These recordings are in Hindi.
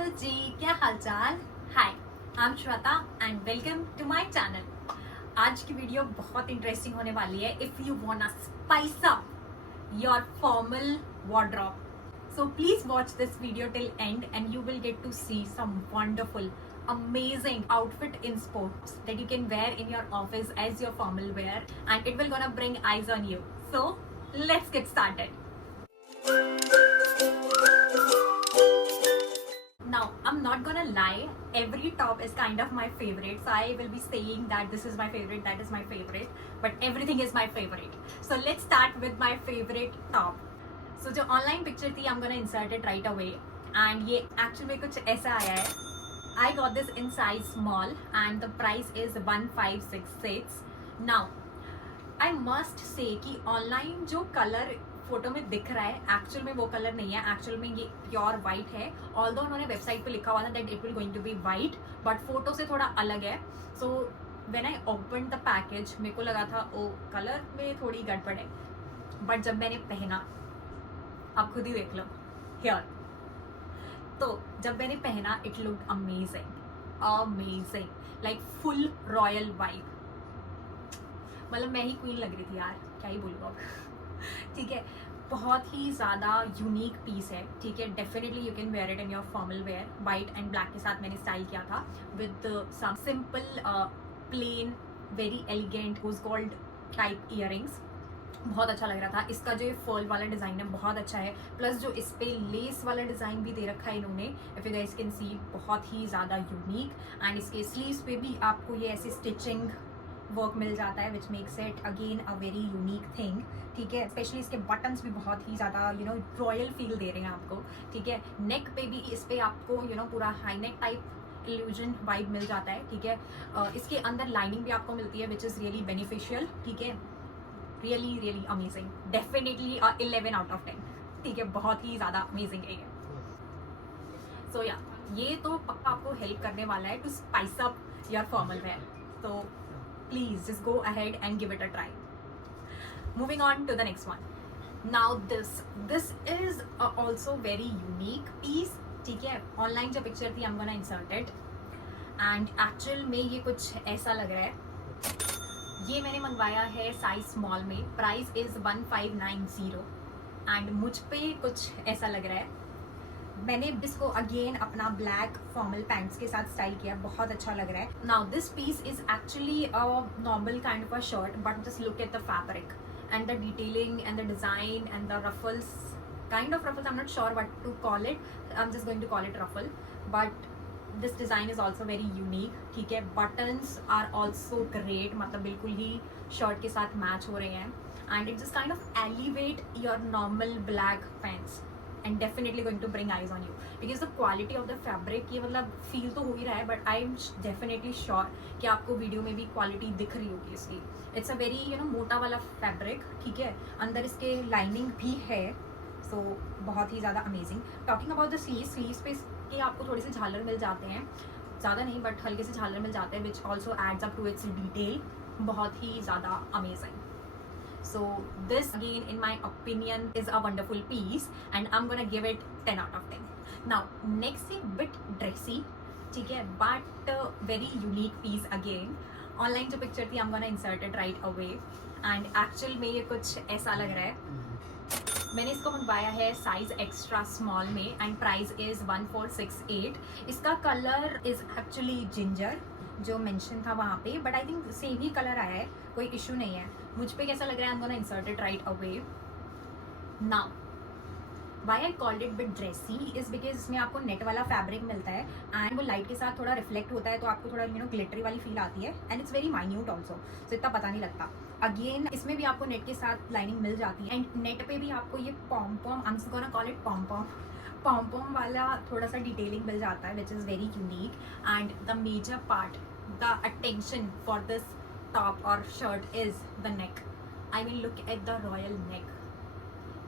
हेलो जी, क्या हालचाल। Hi, I am Shweta and welcome to my channel. आज की वीडियो बहुत इंटरेस्टिंग होने वाली है। If you want to spice up your formal wardrobe, so please watch this video till end and you will get to see some wonderful amazing outfit inspo that you can wear in your office as your formal wear, and it will gonna bring eyes on you. So let's get started. Now, I'm not gonna lie, every top is kind of my favorite, so I will be saying that this is my favorite, that is my favorite, but everything is my favorite. So let's start with my favorite top. So जो online picture थी, I'm gonna insert it right away, and ये actually में कुछ ऐसा आया है. I got this in size small and the price is 1566. Now, I must say कि online जो color फोटो में दिख रहा है एक्चुअल में वो कलर नहीं है. एक्चुअल में ये प्योर वाइट है. ऑल्दो उन्होंने वेबसाइट पे लिखा हुआ था that it will going to be white, but photo से थोड़ा अलग है. So when I open the package मेरे को लगा था ओ कलर में थोड़ी गड़बड़ है, बट जब मैंने पहना, आप खुद ही देख लो हियर, तो जब मैंने पहना it looked amazing amazing, like full royal vibe. मतलब मैं ही क्वीन लग रही थी यार, क्या ही बोलूँ अब. ठीक है, बहुत ही ज़्यादा यूनिक पीस है. ठीक है, definitely you can wear it in your formal wear. White and black के साथ मैंने स्टाइल किया था with some simple plain very elegant rose gold type earrings. बहुत अच्छा लग रहा था. इसका जो ये फॉल वाला डिज़ाइन है बहुत अच्छा है, प्लस जो इस पे लेस वाला डिज़ाइन भी दे रखा है इन्होंने, if you guys can see, बहुत ही ज़्यादा यूनिक. एंड इसके स्लीव्स पे भी आपको ये ऐसी स्टिचिंग वर्क मिल जाता है which makes it again a very unique thing. ठीक है, स्पेशली इसके बटन्स भी बहुत ही ज़्यादा रॉयल फील दे रहे हैं आपको. ठीक है, नेक पे भी इस पे आपको पूरा high neck type illusion vibe मिल जाता है. ठीक है, इसके अंदर लाइनिंग भी आपको मिलती है विच इज़ रियली बेनिफिशियल. ठीक है, really really amazing, definitely 11 out of 10. ठीक है, बहुत ही ज़्यादा अमेजिंग है ये. सो या ये तो पक्का आपको हेल्प करने वाला है to spice up your formal wear. तो please just go ahead and give it a try. Moving on to the next one. Now this is also very unique piece. ठीक है, ऑनलाइन जो पिक्चर थी I'm gonna insert it, and actual में ये कुछ ऐसा लग रहा है. ये मैंने मंगवाया है साइज स्मॉल में. प्राइस इज 1590 एंड मुझ पे कुछ ऐसा लग रहा है. मैंने इसको अगेन अपना ब्लैक फॉर्मल पैंट्स के साथ स्टाइल किया, बहुत अच्छा लग रहा है. Now this piece is actually a normal kind of a shirt, but just look at the fabric and the detailing and the design and the ruffles, kind of ruffles, I'm not sure what to call it, I'm just going to call it ruffle, but this design is also very unique. ठीक है, buttons are also great, मतलब बिल्कुल ही शर्ट के साथ मैच हो रहे हैं, and it just kind of elevate your normal black pants and definitely going to bring eyes on you because the quality of the fabric, ये मतलब फील तो हो ही रहा है, but I am definitely sure कि आपको वीडियो में भी क्वालिटी दिख रही होगी इसकी. इट्स अ वेरी मोटा वाला फैब्रिक. ठीक है, अंदर इसके लाइनिंग भी है, सो बहुत ही ज़्यादा amazing. Talking about the sleeves पे इसके आपको थोड़े से झालर मिल जाते हैं, ज़्यादा नहीं बट हल्के से झालर मिल जाते हैं, which also adds up to its detail. बहुत ही ज़्यादा amazing. So this again in my opinion is a wonderful piece and I'm gonna give it 10 out of 10. Now next is bit dressy, ठीक है, but very unique piece again. Online जो picture थी I'm gonna insert it right away and actual में ये कुछ ऐसा लग रहा है. मैंने इसको मंगवाया है साइज एक्स्ट्रा स्मॉल में एंड प्राइस इज 1468. इसका कलर इज एक्चुअली जिंजर जो मेंशन था वहाँ पे, but I think same he colour आया है, कोई इशू नहीं है. मुझ पे कैसा लग रहा है I'm gonna insert it right away. Now why I called it bit dressy is because इसमें आपको नेट वाला फैब्रिक मिलता है एंड वो लाइट के साथ थोड़ा रिफ्लेक्ट होता है, तो आपको थोड़ा ग्लिटरी वाली फील आती है and it's very minute also, so इतना पता नहीं लगता. अगेन इसमें भी आपको नेट के साथ लाइनिंग मिल जाती है एंड नेट पे भी आपको ये pom pom, I am gonna call it pom pom वाला थोड़ा सा डिटेलिंग मिल जाता है which is very unique. And the major part, the attention for this top और shirt is the neck. I mean look at the royal neck.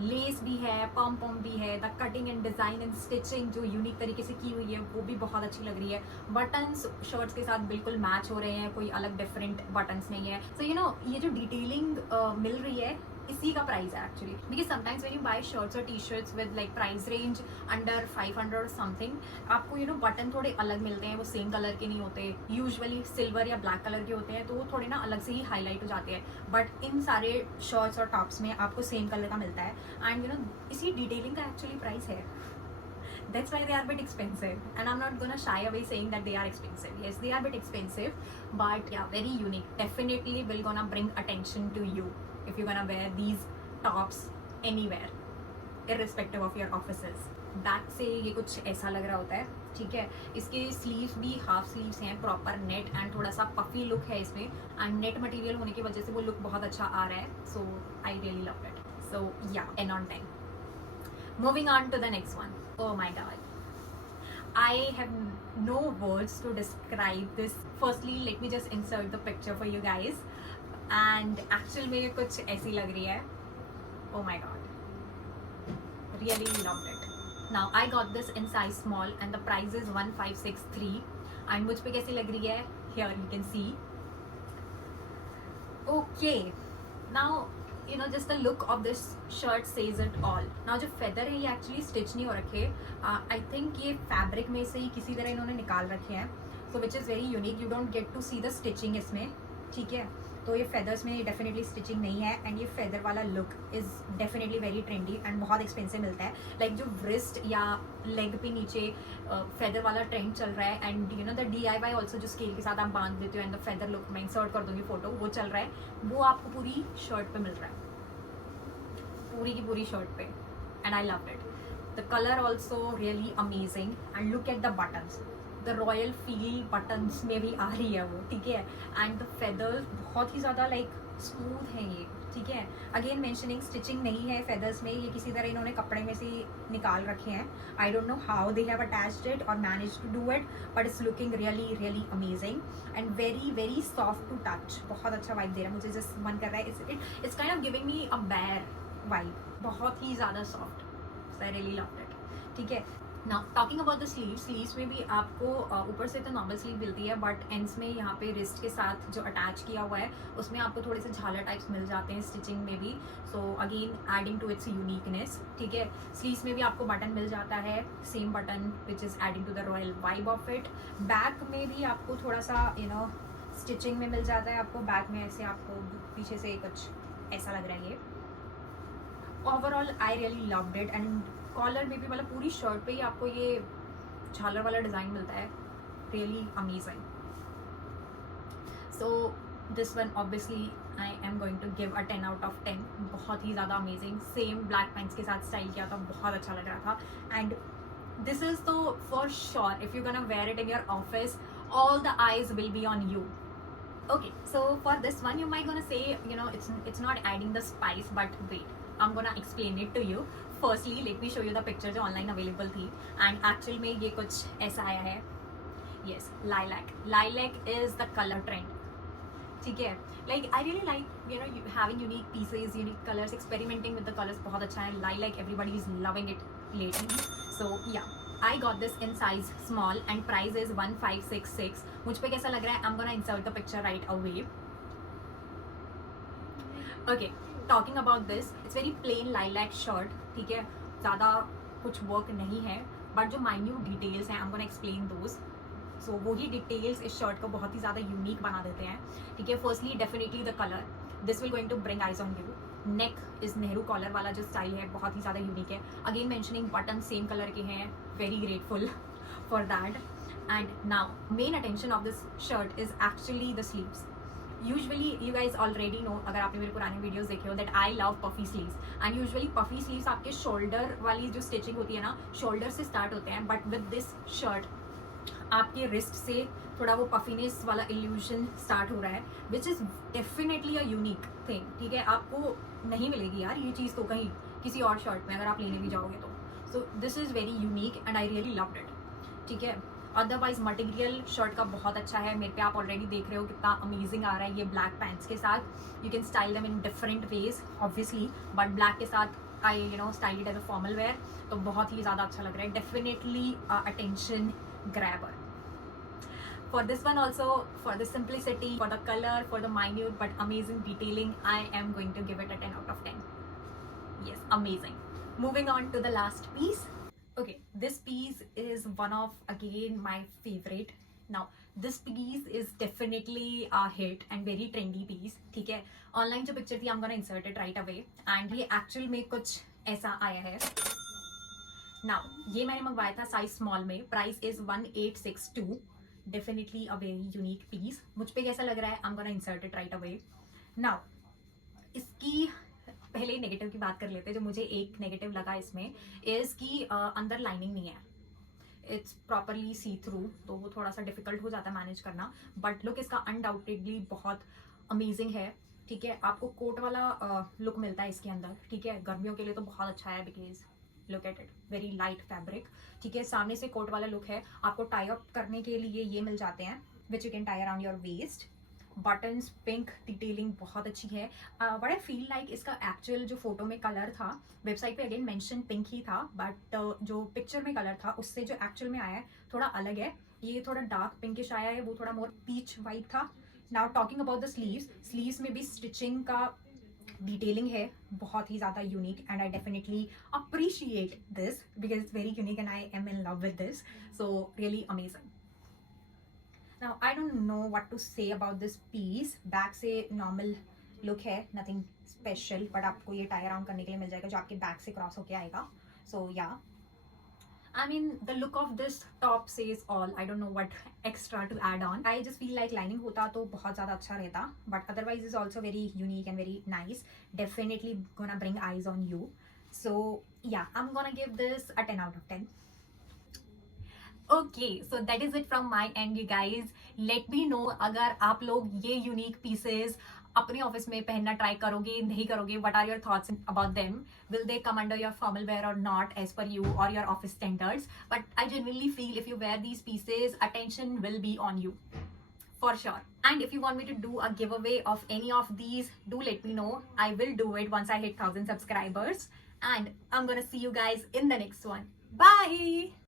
Lace भी है, पॉम भी है, the cutting and design and stitching जो यूनिक तरीके से की हुई है वो भी बहुत अच्छी लग रही है. बटन्स शर्ट्स के साथ बिल्कुल मैच हो रहे हैं, कोई अलग डिफरेंट बटन्स नहीं है. सो ये जो डिटेलिंग मिल रही है इसी का प्राइस है actually, because sometimes when you buy shirts और T shirts with like price range under 500 something, आपको यू नो बटन थोड़े अलग मिलते हैं, वो सेम कलर के नहीं होते, यूजुअली सिल्वर या ब्लैक कलर के होते हैं, तो वो थोड़े ना अलग से ही हाईलाइट हो जाते हैं। बट इन सारे शर्ट्स और टॉप्स में आपको सेम कलर का मिलता है, एंड यू नो इसी डिटेलिंग का एक्चुअली प्राइस है। That's why they are a bit expensive, and I'm not gonna shy away saying that they are expensive. Yes, they are a bit expensive, but yeah, very unique. Definitely will gonna bring attention to you if you're gonna wear these tops anywhere, irrespective of your offices. Back से ये कुछ ऐसा लग रहा होता है, ठीक है। इसके स्लीव्स भी हाफ स्लीव्स हैं, प्रॉपर नेट एंड थोड़ा सा पफी लुक है इसमें, एंड नेट मटेरियल होने की वजह से वो लुक बहुत अच्छा आ रहा है। सो आई रियली लव इट। सो या 10 on 10. Moving on to the next one. Oh my god. I have no words to describe this. Firstly, let me just insert the picture for you guys. And actually में कुछ ऐसी लग रही है. Oh my god. Really loved it. Now I got this in size small and the price is 1563. And मुझ पे कैसी लग रही है? Here you can see. Okay. Now you know just the look of this shirt says it all. Now जो feather है ये actually stitch नहीं हो रखे, I think ये fabric में से ही किसी तरह इन्होंने निकाल रखे हैं, so which is very unique. You don't get to see the stitching इसमें, ठीक है। तो ये feathers में डेफिनेटली स्टिचिंग नहीं है, एंड ये feather वाला look is definitely very trendy and बहुत एक्सपेंसिव मिलता है। लाइक जो wrist या लेग पे नीचे feather वाला ट्रेंड चल रहा है, and you know the DIY also जो स्केल के साथ आप बांध देते हो एंड द feather लुक, मैं इंसर्ट कर दूंगी फोटो, वो चल रहा है, वो आपको पूरी शर्ट पे मिल रहा है, पूरी की पूरी शर्ट पे, and I love it. The colour also really amazing, and look at the buttons, the royal feel buttons में भी आ रही है वो, ठीक है। एंड द फेदर्स बहुत ही ज़्यादा लाइक स्मूथ है ये, ठीक है। अगेन मेंशनिंग स्टिचिंग नहीं है फेदर्स में, ये किसी तरह इन्होंने कपड़े में से निकाल रखे हैं। I don't know how they have attached it और manage to do it, but it's looking really really amazing and very very soft to touch. बहुत अच्छा वाइब दे रहा है मुझे, जस्ट मन कर रहा है, it's kind of giving me a bare vibe, बहुत ही ज़्यादा soft. So I really loved it, ठीक है। Now talking about the sleeves में भी आपको ऊपर से तो नॉर्मल स्लीव मिलती है, बट एंड्स में यहाँ पे रिस्ट के साथ जो अटैच किया हुआ है उसमें आपको थोड़े से झालर टाइप्स मिल जाते हैं स्टिचिंग में भी, so again adding to its uniqueness, ठीक है। स्लीव्स में भी आपको बटन मिल जाता है, same button which is adding to the royal vibe of it. Back में भी आपको थोड़ा सा यू नो स्टिचिंग में मिल जाता है, आपको बैक में ऐसे आपको पीछे से कुछ ऐसा लग रहा है ये। Overall I really loved it, and collar में भी मतलब पूरी शर्ट पे ही आपको ये झालर वाला डिज़ाइन मिलता है, really amazing. So this one obviously I am going to give a 10 out of 10, बहुत ही ज़्यादा अमेजिंग। सेम ब्लैक पैंट्स के साथ स्टाइल किया था, बहुत अच्छा लग रहा था, एंड दिस इज़ तो for sure if you gonna wear it in your office, all the eyes will be on you. Okay, so for this one you might gonna say, you know, it's not adding the spice, but wait, I'm gonna explain it to you. Firstly, let me show you the picture जो online available थी, and actual में ये कुछ ऐसा आया है। Yes, lilac is the color trend, ठीक है। Like I really like you know having unique pieces, unique colors, experimenting with the colors बहुत अच्छा है। Lilac everybody is loving it lately, so yeah. I got this in size small and price is 1566. मुझ पे कैसा लग रहा है? I'm gonna insert the picture right away. Okay, talking about this, it's very plain lilac shirt, ठीक है, ज़्यादा कुछ वर्क नहीं है, बट जो माइन्यूट डिटेल्स हैं I'm gonna explain those. So वही डिटेल्स इस शर्ट को बहुत ही ज़्यादा यूनिक बना देते हैं, ठीक है। Firstly definitely the colour, this will going to bring eyes on you. Neck is Nehru collar वाला जो स्टाइल है बहुत ही ज़्यादा यूनिक है। Again mentioning button same colour के हैं, very grateful for that. And now main attention of this shirt is actually the sleeves. Usually you guys already know, अगर आपने मेरे पुराने वीडियोस देखे हो, that I love puffy sleeves, and usually puffy sleeves आपके शोल्डर वाली जो स्टिचिंग होती है ना, शोल्डर से स्टार्ट होते हैं, बट विद दिस शर्ट आपके रिस्ट से थोड़ा वो पफीनेस वाला इल्यूजन स्टार्ट हो रहा है, which is definitely a unique thing, ठीक है। आपको नहीं मिलेगी यार ये चीज़ तो कहीं किसी और शर्ट में अगर आप लेने भी जाओगे तो। So this is very unique and I really loved it, ठीक है। अदरवाइज मटेरियल शर्ट का बहुत अच्छा है, मेरे पे आप ऑलरेडी देख रहे हो कितना अमेजिंग आ रहा है ये ब्लैक पैंट्स के साथ। You can style them in different ways obviously, but black के साथ I you know style it as a formal wear, तो बहुत ही ज़्यादा अच्छा लग रहा है, definitely attention grabber. For this one also, for the simplicity, for the color, for the minute but amazing detailing, I am going to give it a 10 out of 10. Yes, amazing. Moving on to the last piece. Okay, this piece is one of again my favorite. Now this piece is definitely a hit and very trendy piece. ठीक है, ऑनलाइन जो पिक्चर थी I'm gonna insert it right away and ये एक्चुअल में कुछ ऐसा आया है. Now ये मैंने मंगवाया था साइज स्मॉल में. Price is 1862. Definitely a very unique piece. मुझ पे कैसा लग रहा है I'm gonna insert it right away. Now इसकी पहले नेगेटिव की बात कर लेते हैं. जो मुझे एक नेगेटिव लगा इसमें इज कि अंदर लाइनिंग नहीं है. इट्स प्रॉपरली सी थ्रू, तो वो थोड़ा सा डिफिकल्ट हो जाता है मैनेज करना. बट लुक इसका अनडाउटेडली बहुत अमेजिंग है. ठीक है, आपको कोट वाला लुक मिलता है इसके अंदर. ठीक है, गर्मियों के लिए तो बहुत अच्छा है because look at it, very light fabric. ठीक है, सामने से कोट वाला लुक है. आपको टाई अप करने के लिए ये मिल जाते हैं which you can tie around your waist. Buttons, pink detailing बहुत अच्छी है. बट आई फील लाइक इसका एक्चुअल जो फोटो में कलर था, वेबसाइट पे अगेन मेंशन पिंक ही था, बट जो पिक्चर में कलर था उससे जो एक्चुअल में आया है थोड़ा अलग है. ये थोड़ा डार्क पिंकिश आया है, वो थोड़ा मोर पीच वाइट था. Now talking about the sleeves में भी स्टिचिंग का डिटेलिंग है बहुत ही ज़्यादा unique and I definitely appreciate this because it's very unique and I am in love with this. So really amazing. Now I don't know what to say about this piece. Back से नॉर्मल लुक है, नथिंग स्पेशल, बट आपको ये टाई अराउंड करने के लिए मिल जाएगा जो आपके बैक से क्रॉस होके आएगा. सो या I mean the look of this top says all. I don't know what extra to add on. I just feel like lining होता तो बहुत ज़्यादा अच्छा रहता, but otherwise is also very unique and very nice. Definitely gonna bring eyes on you. So yeah, I'm gonna give this a 10 out of 10. Okay, so that is it from my end, you guys. Let me know अगर आप लोग ये यूनिक पीसेस अपने ऑफिस में पहनना ट्राई करोगे नहीं करोगे. What are your thoughts about them? Will they come under your formal wear or not as per you or your office standards? But I genuinely feel if you wear these pieces attention will be on you for sure. And if you want me to do a giveaway of any of these, do let me know. I will do it once I hit 1000 subscribers. And I'm gonna see you guys in the next one. Bye.